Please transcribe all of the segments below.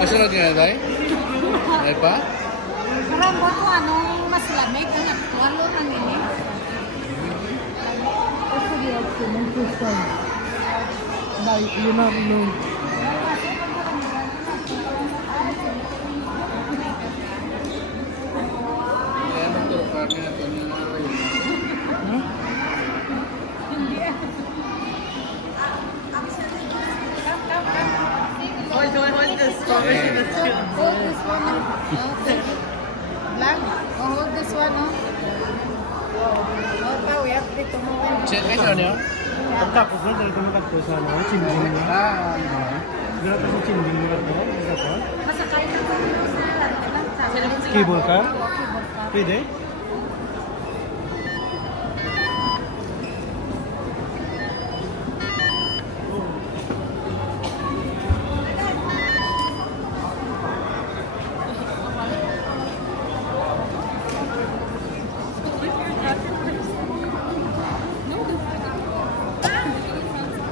Kasunod nga tayo? Ay pa? Parang ba ito anong mas lamig na nagtuwalo na nini? Ako di ako ng kustan. Dahil yun na rin. Kaya magturukan nga ito niya na rin. Hold this. Hold this one. Vlog. Hold this one. Oh, we have to take Check kayo sa niyo? Pagkapos na, dahil ko nakagpusa na, chinding na. Dito kasi chinding na ito. Masakay na ko sa Cable car? Pwede?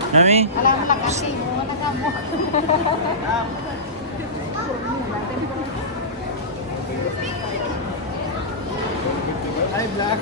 Mami? Alam mo lang kasi, wala ka mo. Ay, black.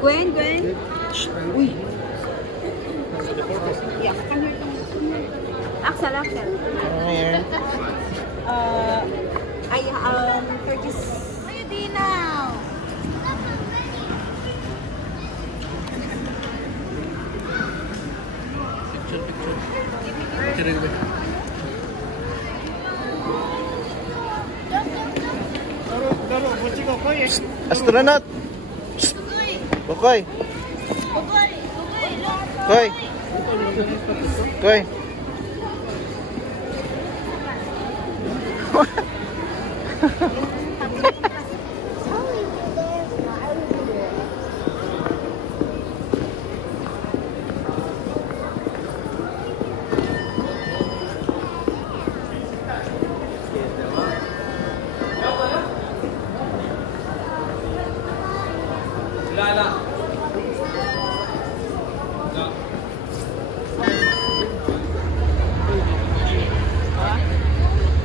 Gwen. Uy. Yeah, come here. Axel. Here. I 30. Ay, di now. Picture rin ba? Astronaut! Kokoy! Koy!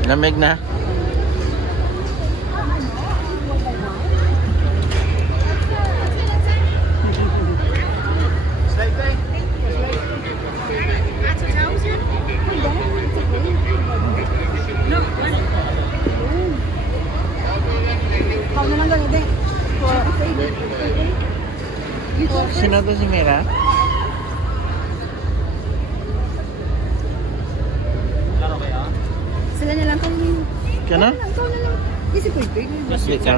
Lamig na. Sino to si Mira? Sila na lang kami. Kano? Ikaw na lang. Isi po ito. Di ka.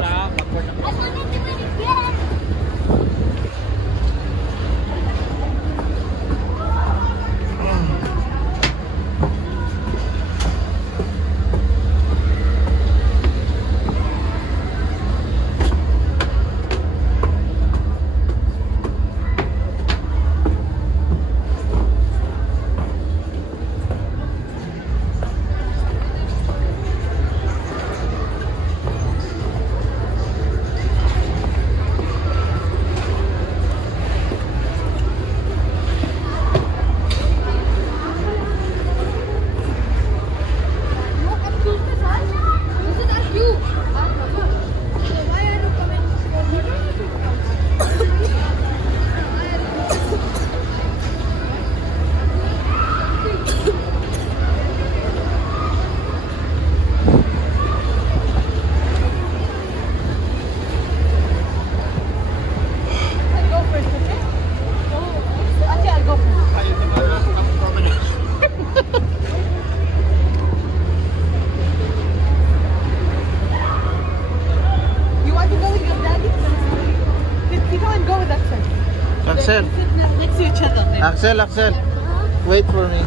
Axel, Axel, wait for me.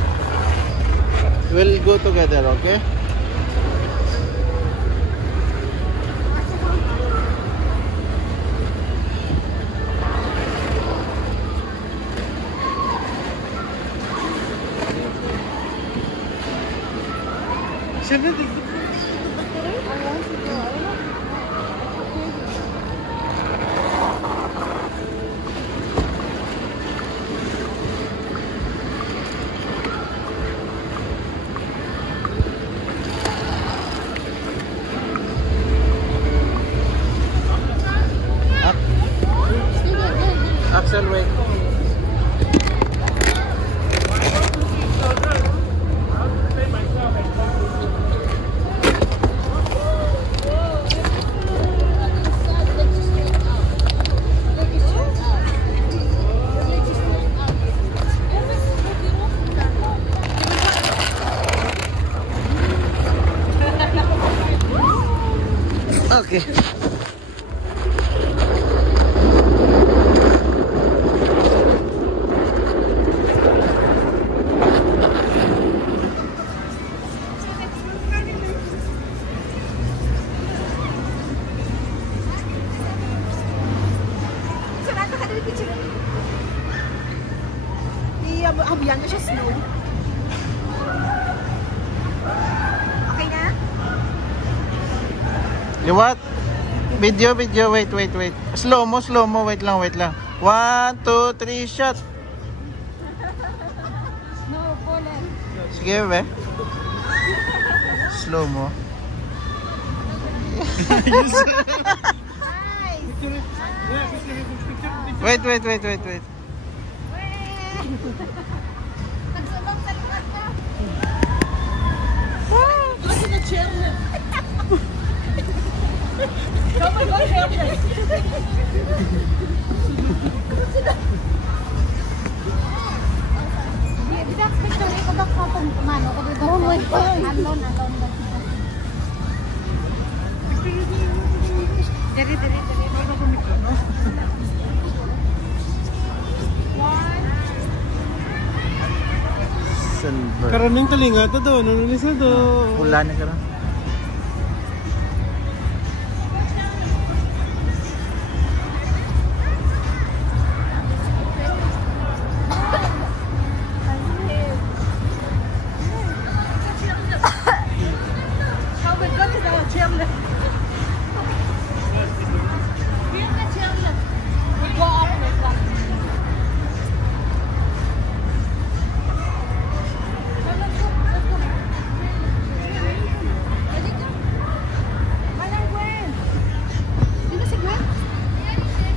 We'll go together, okay? Axel, wait. Okay. Abuyan mo siya snow. Okay na? You what? Video, wait. Slow mo, wait lang. 1, 2, 3, shot. No, Poland. Sige, be. Slow mo. Nice. Wait. Nagsulong sa likod ka. Look at the chairlift. Oh my God, chairlift. Di ba picture ko ba ko kung kumano ko dito? Oh my God. Alone. Diri. Sunburn. Karaming talinga to do, nununisa do. Pula na ka rin. How we got to the chairlift? Here's the chairlift. We go up like that.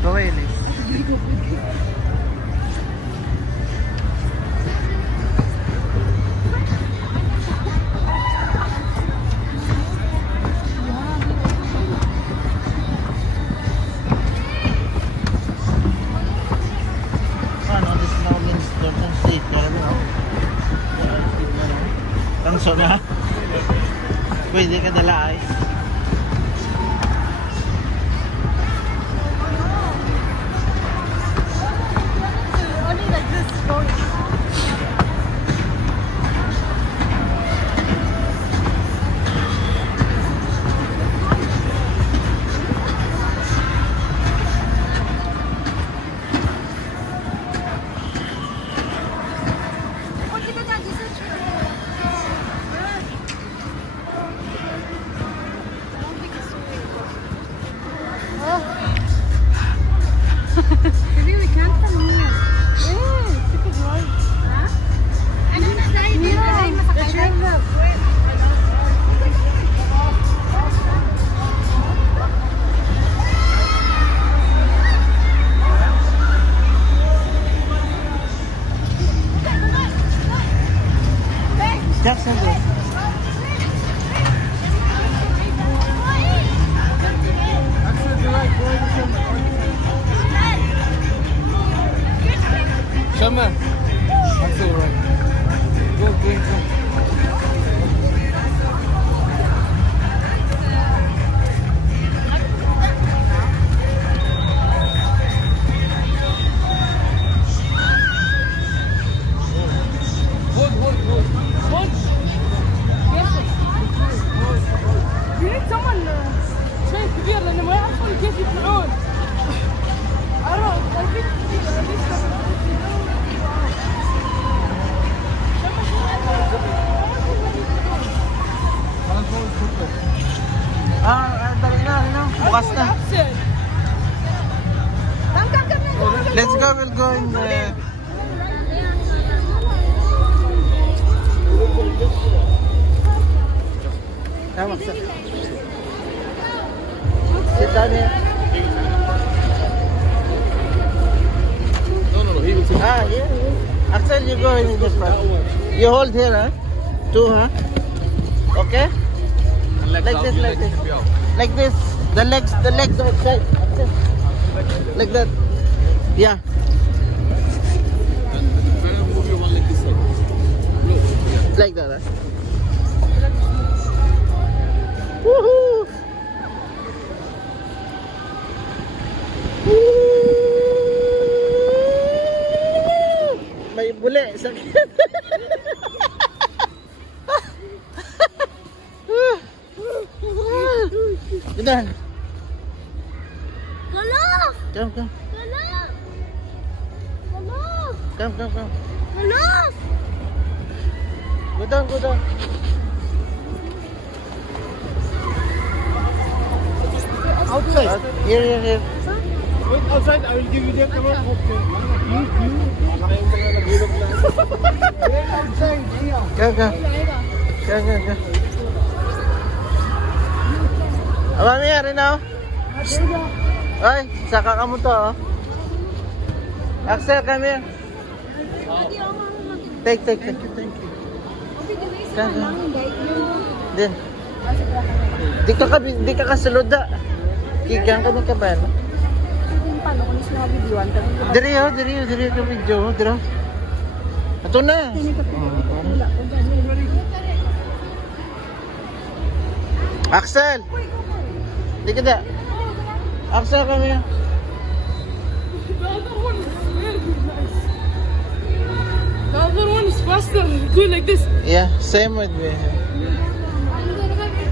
Go, Ellie. Ano, this now means don't sticker, no? Tanso na. Pwede ka dala ay. Only like this going. Maybe we can't come here. Ha? Ano na tayo? Hindi na tayo masakay. Jackson, go. Sama. Axel, right. Go. front. You hold here, huh? Two, huh? Okay? Like this, like this. Like this. The legs outside. Like that. Yeah. Like that, huh? Woohoo! May buli. Sakit. Ganun. Hello! Come, come. Hello! Hello! Come, come, come. Hello! Go down, go down. Outside. Here. Wait outside, I will give you the camera. Okay. Wait outside, Go. Mami, hari na. Ay, saka ka mo to, oh. Axel, come here. Take. Thank you. Come. Din. Di ka kasulod da. Kigang kami ka ba? Diri ka video, dira. Ato na. Axel. Di ka da. Axel, come here. The other one is faster. Go like this. Yeah, same with me.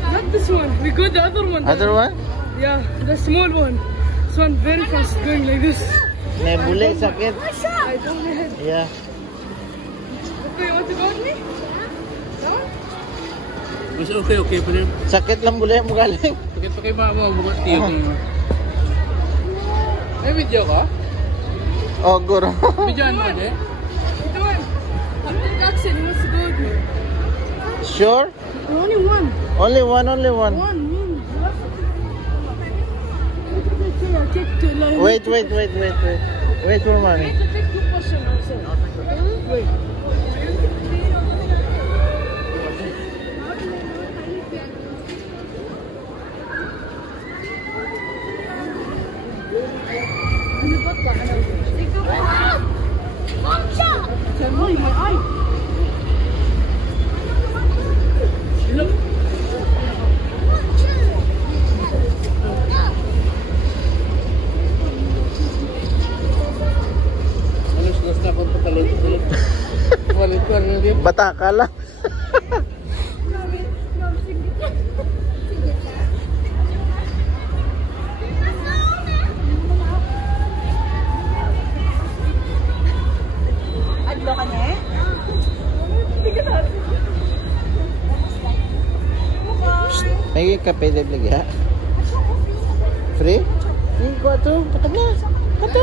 Not this one. We go the other one. Other one? Yeah, the small one. This one very fast, going like this. May buli, sakit. I don't know. Yeah. Okay, you want to go with me? Okay, pa rin. Sakit lang buli mo galing. Pakit mo bukas tiyo. May video ka? Oh, guro. Videoan mo din? Which one? I think Axel, he wants to go with me. Sure? Only one. Only one. One. Wait. Wait for mommy. Take two portion outside. Wait. Oy, my eye. Look. Bata ka lang. Adlo ka na eh? May kape din lagi ha? Free? Hindi ko ito. Takad na. Ito.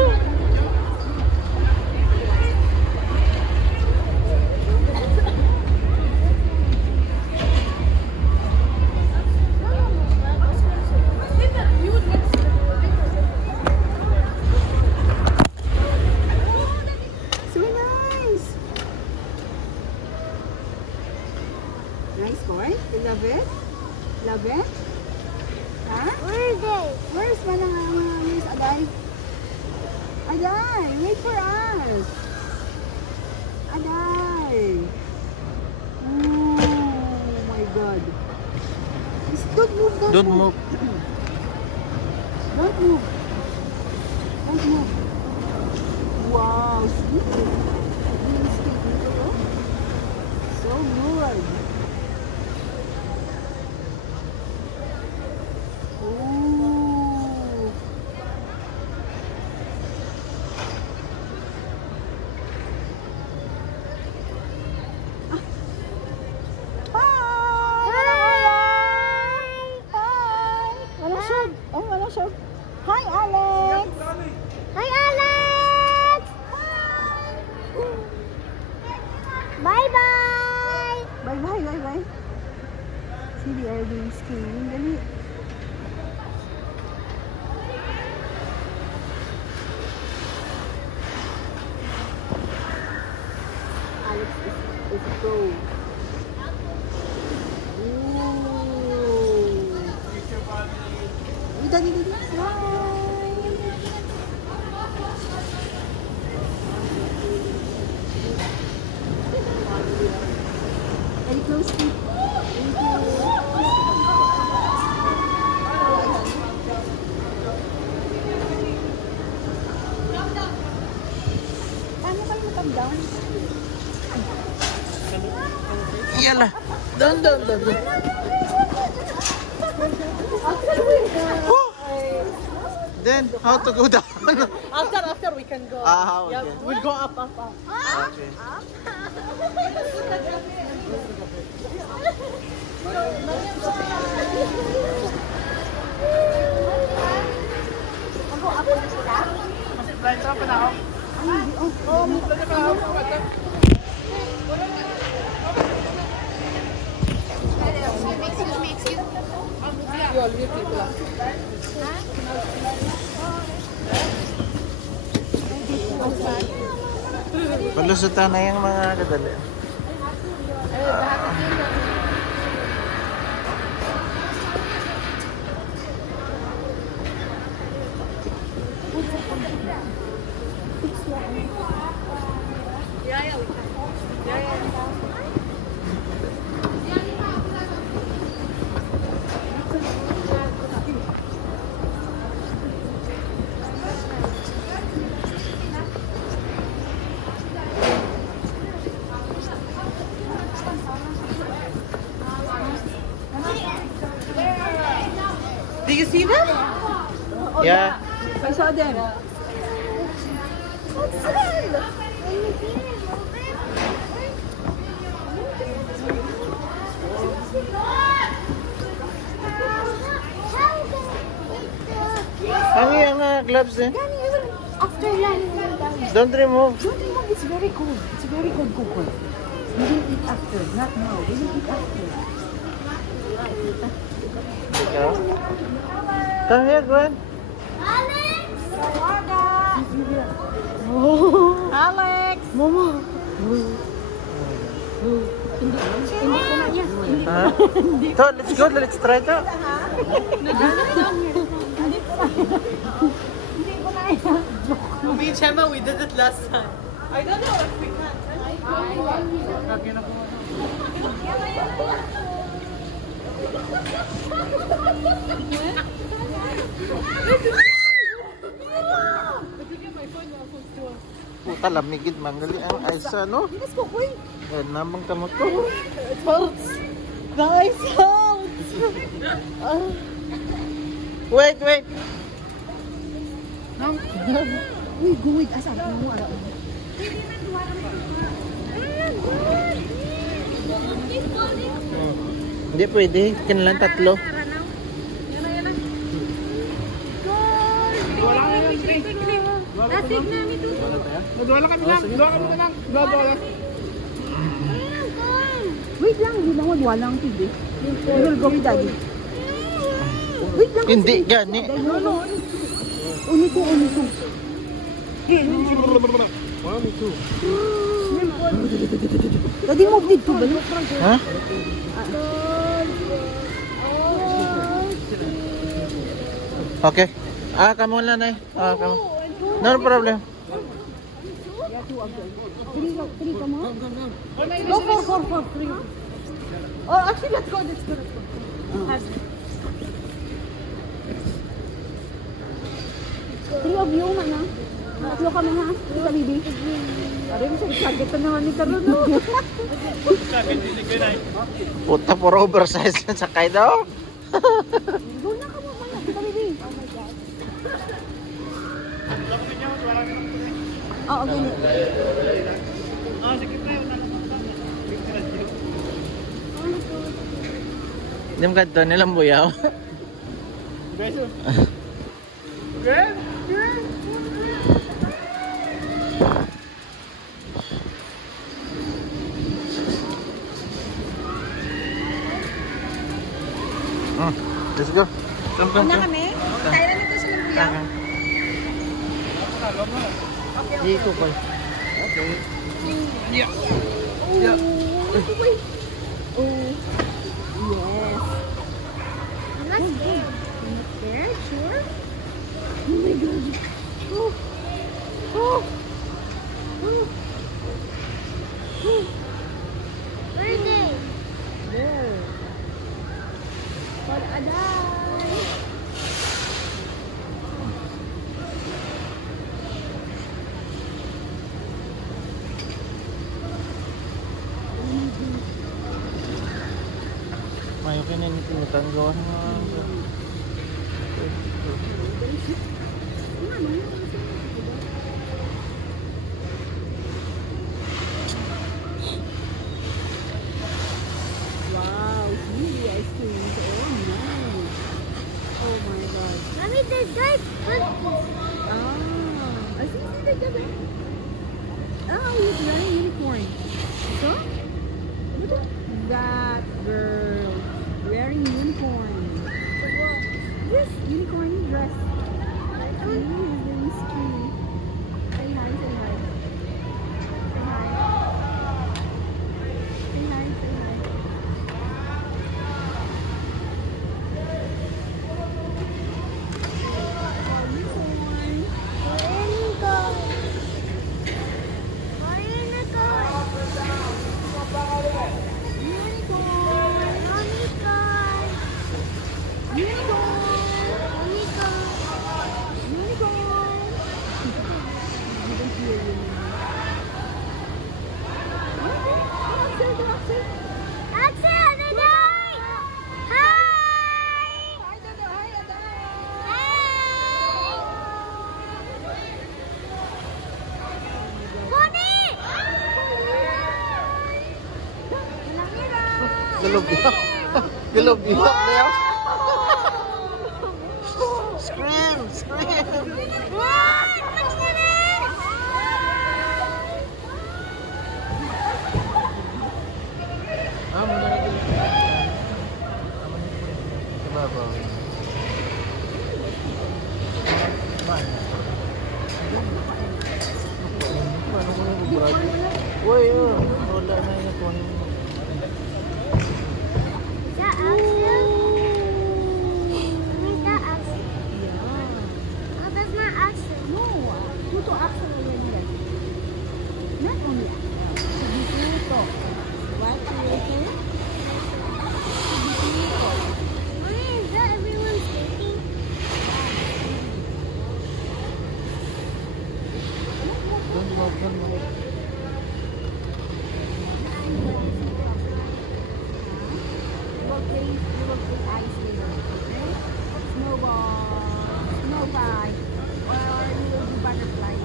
Nice boy. You love it? Love it? Huh? Where are they? Where's mga miss Aday? Aday, wait for us. Aday. Oh my God. Don't move. Don't move. Don't move. Don't move. Wow, sweet. So good. Ooh. Wala siya. Hi, Alex. Hi, Alex. Bye-bye. Bye. See, they are doing skiing. Dali. Alex is Let's go. Ooh. Daddy, daddy. Very close to. Paano kayo come down? Iyalah. Down. Then, how to go down? After we can go. Okay. Yeah, we'll go up. Okay. Palusutan na yung mga kadali. Do you see them? Yeah. I saw them. Ang iyang gloves eh. After lunch, Don't remove. don't remove. It's very cold. It's very cold, Coco. We will eat after, not now. We will eat after. Ikaw? Come here, Gwen. Alex! Momo! Hindi ko na yan. Huh? So, let's go. Let's try to. Me and Gemma, we did it last time. I don't know if we can. Puta, lamigid mangali ang ice, no? Let's go, Queen. Yan namang kamot ko. It hurts. The ice hurts. Wait. Uy, guwid. Asa? Hindi pwede. Kailan tatlo. Wait lang, walang TV. We will go with Daddy. Wait lang. Hindi, gani. Unito. Daddy, move dito ba? Ha? Okay. Come on lang eh. Come on. No problem. Three, come on. Go for three. Oh, actually, let's go. Three of you, mana? Tatlo kami ha? Ika, baby. Aray, masagit na naman ni Carlo, no? Puta, puro oversize lang sakay daw. Go na ka mo, mana. Ika, baby. Oh my God. Oo, ganit. Hindi mo ganito nilang buyaw. Let's go. Come. Una kami? Tayo na nito sa Lumpiang. Dito ko. Okay. Yeah. wait. Oh, yes. I'm not scared. You're not scared? Sure? Oh my God. Oh. Oh. Oh. Oh. Where are they? There. What a die. Mayo kininitan gawa nga. Wow, it's really ice cream. Oh, nice. Oh my God. Mommy, there's guys. Look. I see the gabi. Oh, he's wearing unicorn. So? Look at that girl wearing unicorn. Yes, unicorn dress. He's very skinny. Say hi, say hi. Say hi. Say hi, say hi. Gulog ihok na. Scream! Scream! Sababaw. Uy, wala na yun ako. Pluto Axel already like not only Axel, Pluto. What creator? Pluto. Mommy, is that everyone sleeping? Don't move. You will play ice later, okay? Snowball, snowball, or you will do butterfly.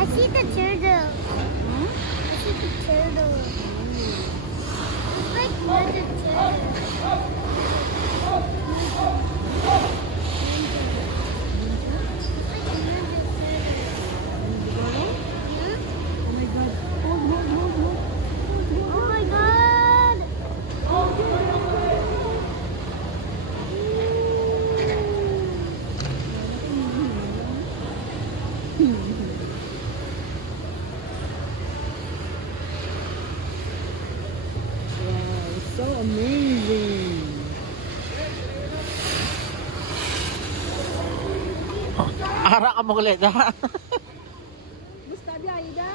I see the turtle. I see the turtle. It's like another turtle. Oh my God! Hold. Oh my god! Wow, so amazing! Ara ka mo ulit, ha? Gusta Aida?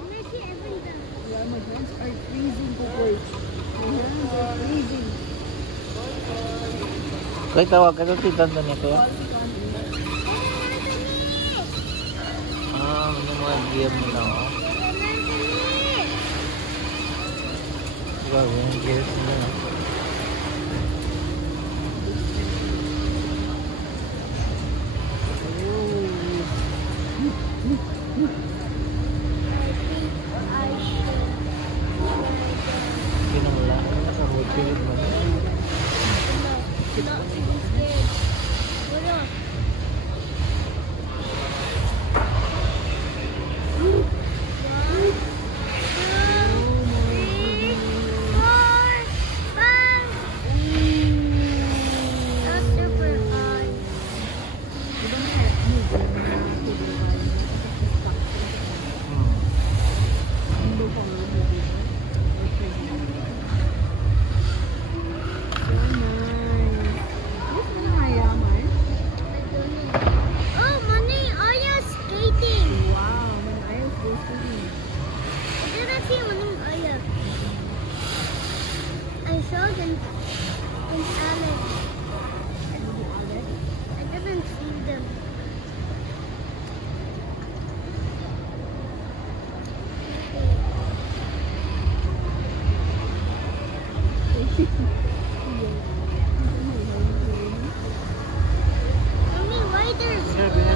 And I see everything. Yeah, my hands are freezing, Kukoy. My hands are freezing. Kaya tawag ka doon, titan doon ito. Ano mga gear mo lang, oh. Diba, yung gears nila, no? Pinamula. Nasa hotel. Not even scared. What up?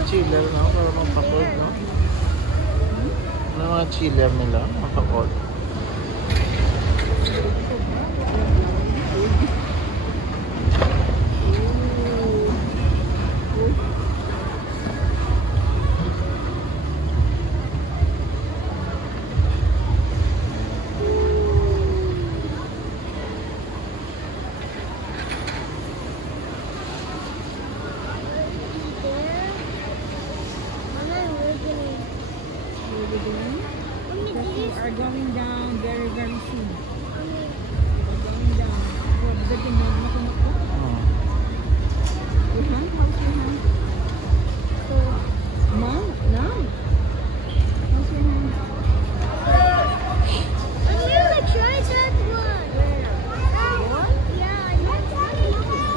Chiller, no? Para mapakod, no? Ano mga chiller nila? Mapakod. Are going down very, very soon. We're going down. We're getting down. Your hand? How's your hand? So, Mom? No. How's your hand? I never tried that one. Yeah, I never tried that.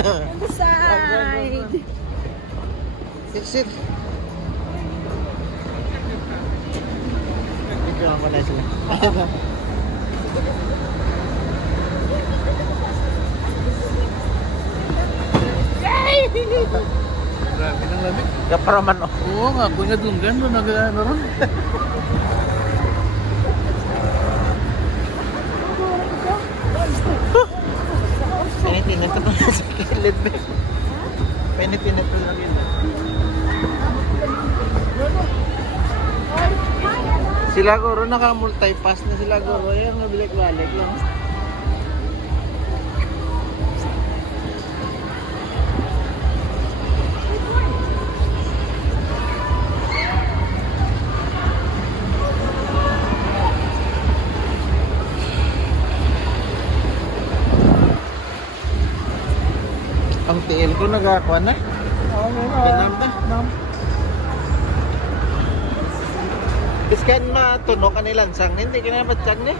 On the side. Sit. Picture ako na sila. Grabe ng lamig. Kaparaman, oh. Oo nga, punya dunggan doon, nag-ano ron. Pinitin ito na sa kilid, be. Pinitin ito lang yun. Sila guro, naka-multipass na sila guro. Ayan, mabilik-balik lang. Ang tiil ko nagakuha na. Ganam na. Iskan matunog ka nilansang, hindi ka na batsag ni.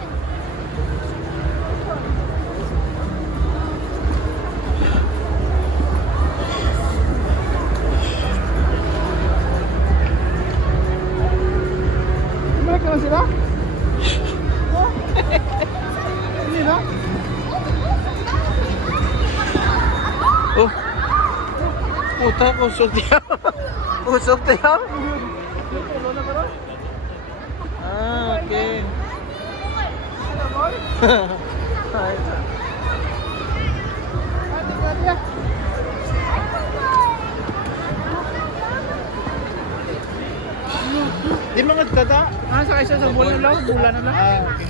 Balik naman sila? Hindi na? Oh. Puta, kusog diyaw. Kusog diyaw. Ah, okay. Di mga tata? Ah, sa kaysa sa bulan na lang? Bulan na lang? Ah, okay.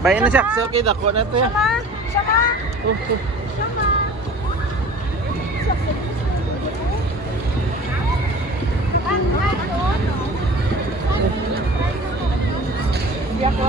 Bayan na siya. So, okay, dako na ito yan. Sama. Oh. Hindi ako.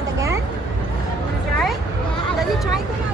want again? Wanna try? Daddy, try ko na.